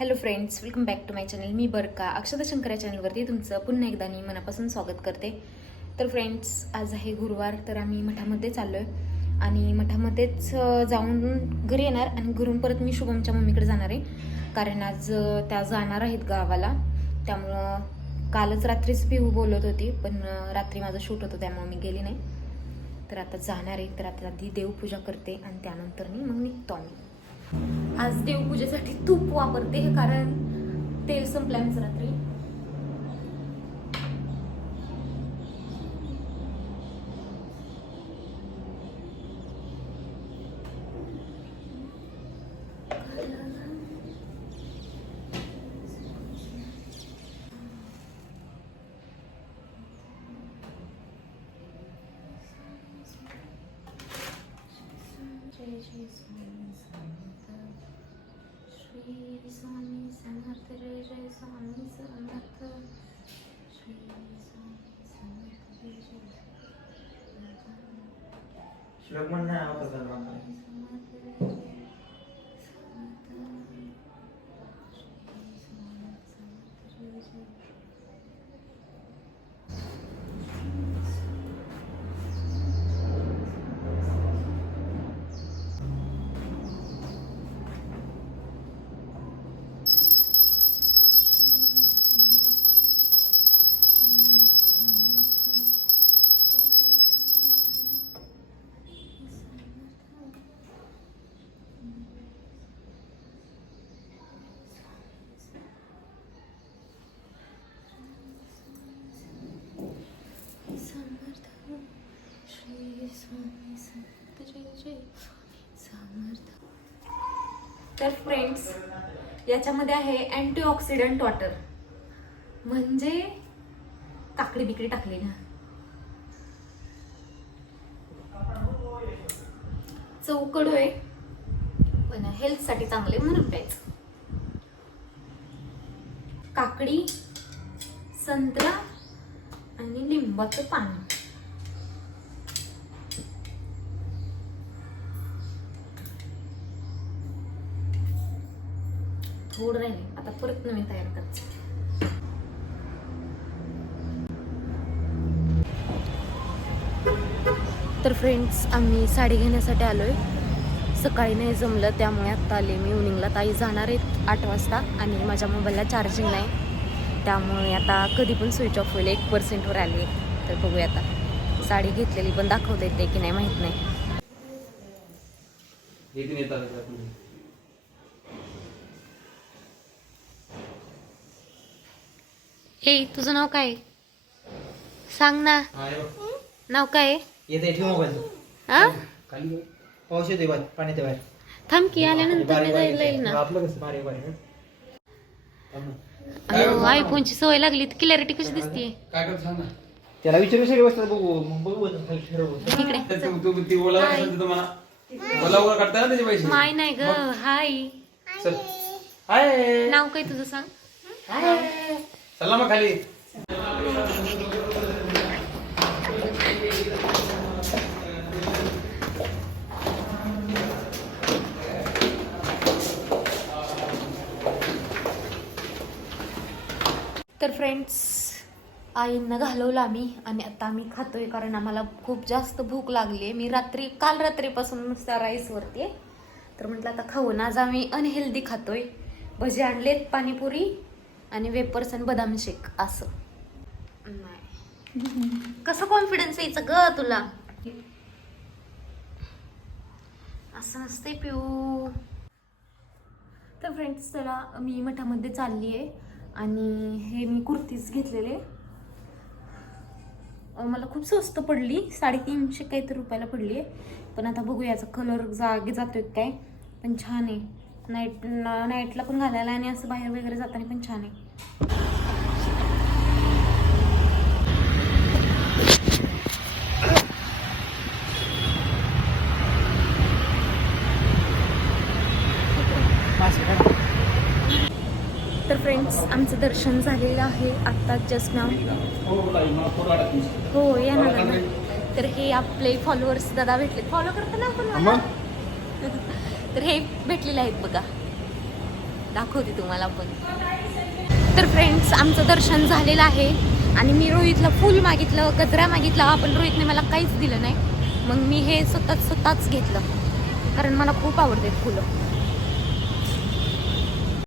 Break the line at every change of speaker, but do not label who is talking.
Hello friends welcome back to my channel मी बरका. अक्षता शंकर या चॅनलवरती तुमचं पुन्हा एकदा मी मनापासून स्वागत करते. तर फ्रेंड्स आज आहे गुरुवार तर आम्ही मठामध्ये चाललो आहे आणि मठामध्येच जाऊन घरी येणार आणि घरून परत मी शुभमच्या मम्मीकडे जाणार आहे. कारण आज त्या जाणार आहेत गावाला. त्यामुळं कालच रात्रीच पिहू बोलत होती पण रात्री माझं शूट होतं त्यामुळं मी गेली नाही. तर आता जाणार आहे. तर आता आधी देवपूजा करते आणि त्यानंतर मी मग निघतो आम्ही. आज देवपूजेसाठी तूप वापरते कारण तेल संपलं आमचं रात्री Jesus.
श्लोक म्हणणं आवडतं
तर फ्रेंड्स याच्यामध्ये आहे अँटीऑक्सिडंट वॉटर म्हणजे काकडी बिकडी टाकली ना. चौकडो आहे पण हेल्थसाठी चांगले म्हणून प्यायचं. काकडी संत्रा आणि लिंबाचं पाणी थोडं राहिले आता परत नवीन तयार करायचं तर फ्रेंड्स आम्ही साडी घेण्यासाठी आलोय. सकाळी नाही जमलं त्यामुळे आत्ता आले मी इव्हनिंगला ताई जाणार आहेत आठ वाजता आणि माझ्या मोबाईलला चार्जिंग नाही. त्यामुळे आता कधी पण स्विच ऑफ होईल. एक पर्सेंटवर आली. तर बघूया आता. साडी घेतलेली पण दाखवता येते की नाही माहीत नाही. हे तुझं नाव काय? सांग ना.
हा.
नाव काय? आहे?
येते ठेव मोबाईल तो.
हा
बाहेर पाणी येते बाहेर.
थांब की आल्यानंतर जायला येईल. ना.
आपलं कसं बारीक बारीक हं?
आयफोनची सवय लागली तर क्लॅरिटी कशी दिसते
काय करतो सांग ना.
त्याला विचारू सगळे बसतात बघू मग बघू ठरवू.
तू- तू ती ओला असेल तर मला ओला ओला काढता ना त्याचे पैसे?
माय नाही ग हाय.
हाय.
नाव काय तुझं सांग?
चला मग खाली.
तर फ्रेंड्स आईंना घालवलं आम्ही आणि आता आम्ही खातोय कारण आम्हाला खूप जास्त भूक लागली आहे. मी रात्री काल रात्रीपासून नुसत्या राईसवरती आहे. तर म्हटलं आता खाऊन आज आम्ही अनहेल्दी खातोय. भजी आणलेत पाणीपुरी आणि वेपर्स आणि बदाम शेक असं. नाही. कसं कॉन्फिडन्स यायचं ग तुला? असं नसते पिऊ. तर फ्रेंड्स त्याला मी मठामध्ये चालली आहे आणि हे मी कुर्तीच घेतलेले. मला खूप स्वस्त पडली साडेतीनशे काहीतरी रुपयाला पडली. आहे पण आता बघूया याचा कलर जागे जातोय काय. पण छान आहे. नाईट नाईटला पण घालायला आणि असं बाहेर वगैरे जाताना पण छान आहे. तर फ्रेंड्स आमचं दर्शन झालेलं आहे आत्ता जस्ट नाव
हो.
हो या ना दादा. तर हे आपले फॉलोअर्स दादा भेटले फॉलो करता ना आपण तर हे भेटलेले आहेत बघा दाखवते तुम्हाला पण तर फ्रेंड्स आमचं दर्शन झालेलं आहे. आणि मी रोहितला फुल मागितलं गजरा मागितला पण रोहितने मला काहीच दिलं नाही. मग मी हे स्वतःच स्वतःच घेतलं. कारण मला खूप आवडते फुलं.